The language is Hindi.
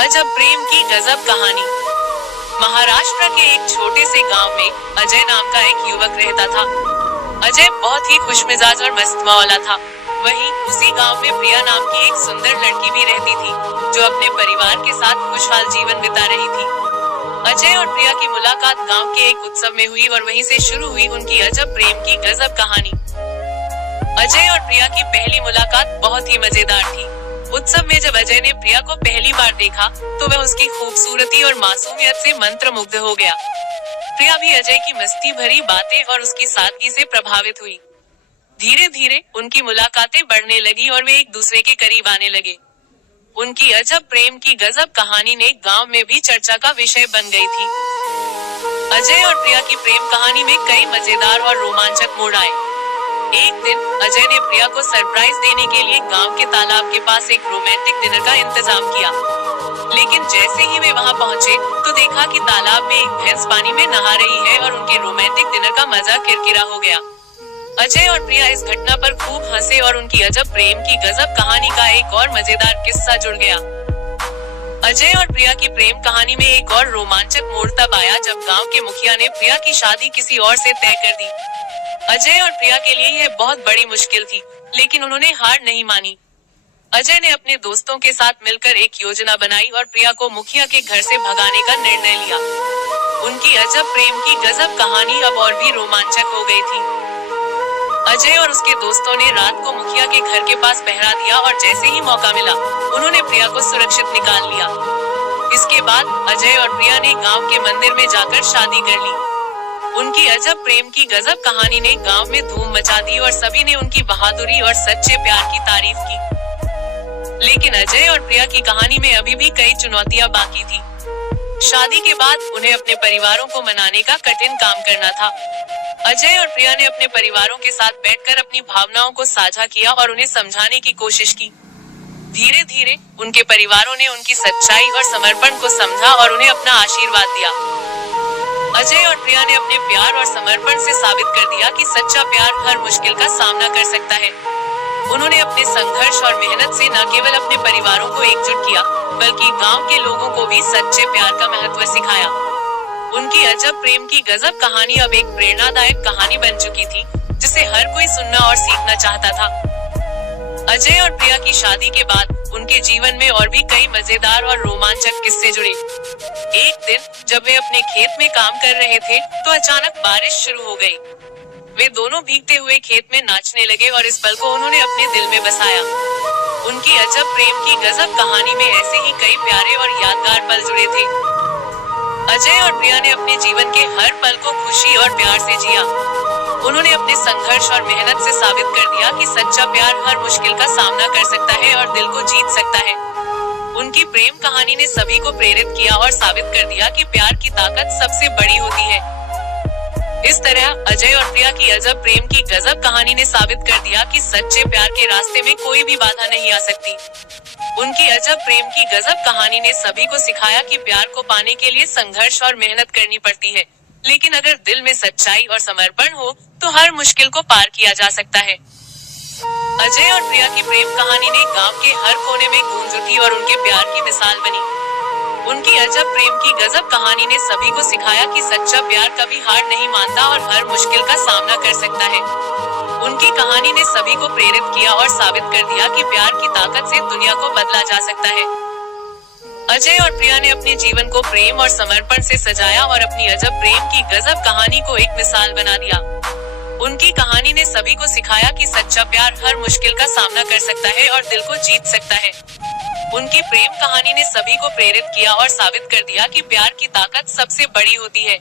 अजब प्रेम की गजब कहानी। महाराष्ट्र के एक छोटे से गांव में अजय नाम का एक युवक रहता था। अजय बहुत ही खुशमिजाज और मस्त मौला था। वहीं उसी गांव में प्रिया नाम की एक सुंदर लड़की भी रहती थी, जो अपने परिवार के साथ खुशहाल जीवन बिता रही थी। अजय और प्रिया की मुलाकात गांव के एक उत्सव में हुई और वहीं से शुरू हुई उनकी अजब प्रेम की गजब कहानी। अजय और प्रिया की पहली मुलाकात बहुत ही मजेदार थी। उत्सव में जब अजय ने प्रिया को पहली बार देखा तो वह उसकी खूबसूरती और मासूमियत से मंत्रमुग्ध हो गया। प्रिया भी अजय की मस्ती भरी बातें और उसकी सादगी से प्रभावित हुई। धीरे धीरे उनकी मुलाकातें बढ़ने लगी और वे एक दूसरे के करीब आने लगे। उनकी अजब प्रेम की गजब कहानी ने गांव में भी चर्चा का विषय बन गई थी। अजय और प्रिया की प्रेम कहानी में कई मजेदार और रोमांचक मोड़ आए। एक दिन अजय ने प्रिया को सरप्राइज देने के लिए गांव के तालाब के पास एक रोमांटिक डिनर का इंतजाम किया। लेकिन जैसे ही वे वहां पहुंचे तो देखा कि तालाब में एक भैंस पानी में नहा रही है और उनके रोमांटिक डिनर का मजा किरकिरा हो गया। अजय और प्रिया इस घटना पर खूब हंसे और उनकी अजब प्रेम की गजब कहानी का एक और मजेदार किस्सा जुड़ गया। अजय और प्रिया की प्रेम कहानी में एक और रोमांचक मोड़ तब आया जब गांव के मुखिया ने प्रिया की शादी किसी और से तय कर दी। अजय और प्रिया के लिए यह बहुत बड़ी मुश्किल थी, लेकिन उन्होंने हार नहीं मानी। अजय ने अपने दोस्तों के साथ मिलकर एक योजना बनाई और प्रिया को मुखिया के घर से भगाने का निर्णय लिया। उनकी अजब प्रेम की गजब कहानी अब और भी रोमांचक हो गई थी। अजय और उसके दोस्तों ने रात को मुखिया के घर के पास पहरा दिया और जैसे ही मौका मिला उन्होंने प्रिया को सुरक्षित निकाल लिया। इसके बाद अजय और प्रिया ने गांव के मंदिर में जाकर शादी कर ली। उनकी अजब प्रेम की गजब कहानी ने गांव में धूम मचा दी और सभी ने उनकी बहादुरी और सच्चे प्यार की तारीफ की। लेकिन अजय और प्रिया की कहानी में अभी भी कई चुनौतियां बाकी थी। शादी के बाद उन्हें अपने परिवारों को मनाने का कठिन काम करना था। अजय और प्रिया ने अपने परिवारों के साथ बैठकर अपनी भावनाओं को साझा किया और उन्हें समझाने की कोशिश की। धीरे धीरे उनके परिवारों ने उनकी सच्चाई और समर्पण को समझा और उन्हें अपना आशीर्वाद दिया। अजय और प्रिया ने अपने प्यार और समर्पण से साबित कर दिया कि सच्चा प्यार हर मुश्किल का सामना कर सकता है। उन्होंने अपने संघर्ष और मेहनत से न केवल अपने परिवारों को एकजुट किया, बल्कि गांव के लोगों को भी सच्चे प्यार का महत्व सिखाया। उनकी अजब प्रेम की गजब कहानी अब एक प्रेरणादायक कहानी बन चुकी थी, जिसे हर कोई सुनना और सीखना चाहता था। अजय और प्रिया की शादी के बाद उनके जीवन में और भी कई मजेदार और रोमांचक किस्से जुड़े। एक दिन जब वे अपने खेत में काम कर रहे थे तो अचानक बारिश शुरू हो गई। वे दोनों भीगते हुए खेत में नाचने लगे और इस पल को उन्होंने अपने दिल में बसाया। उनकी अजब प्रेम की गजब कहानी में ऐसे ही कई प्यारे और यादगार पल जुड़े थे। अजय और प्रिया ने अपने जीवन के हर पल को खुशी और प्यार से जिया। उन्होंने अपने संघर्ष और मेहनत से साबित कर दिया कि सच्चा प्यार हर मुश्किल का सामना कर सकता है और दिल को जीत सकता है। उनकी प्रेम कहानी ने सभी को प्रेरित किया और साबित कर दिया कि प्यार की ताकत सबसे बड़ी होती है। इस तरह अजय और प्रिया की अजब प्रेम की गजब कहानी ने साबित कर दिया कि सच्चे प्यार के रास्ते में कोई भी बाधा नहीं आ सकती। उनकी अजब प्रेम की गजब कहानी ने सभी को सिखाया कि प्यार को पाने के लिए संघर्ष और मेहनत करनी पड़ती है, लेकिन अगर दिल में सच्चाई और समर्पण हो तो हर मुश्किल को पार किया जा सकता है। अजय और प्रिया की प्रेम कहानी ने गांव के हर कोने में गूंज उठी और उनके प्यार की मिसाल बनी। उनकी अजब प्रेम की गजब कहानी ने सभी को सिखाया कि सच्चा प्यार कभी हार नहीं मानता और हर मुश्किल का सामना कर सकता है। उनकी कहानी ने सभी को प्रेरित किया और साबित कर दिया कि प्यार की ताकत से दुनिया को बदला जा सकता है। अजय और प्रिया ने अपने जीवन को प्रेम और समर्पण से सजाया और अपनी अजब प्रेम की गजब कहानी को एक मिसाल बना दिया। उनकी कहानी ने सभी को सिखाया कि सच्चा प्यार हर मुश्किल का सामना कर सकता है और दिल को जीत सकता है। उनकी प्रेम कहानी ने सभी को प्रेरित किया और साबित कर दिया कि प्यार की ताकत सबसे बड़ी होती है।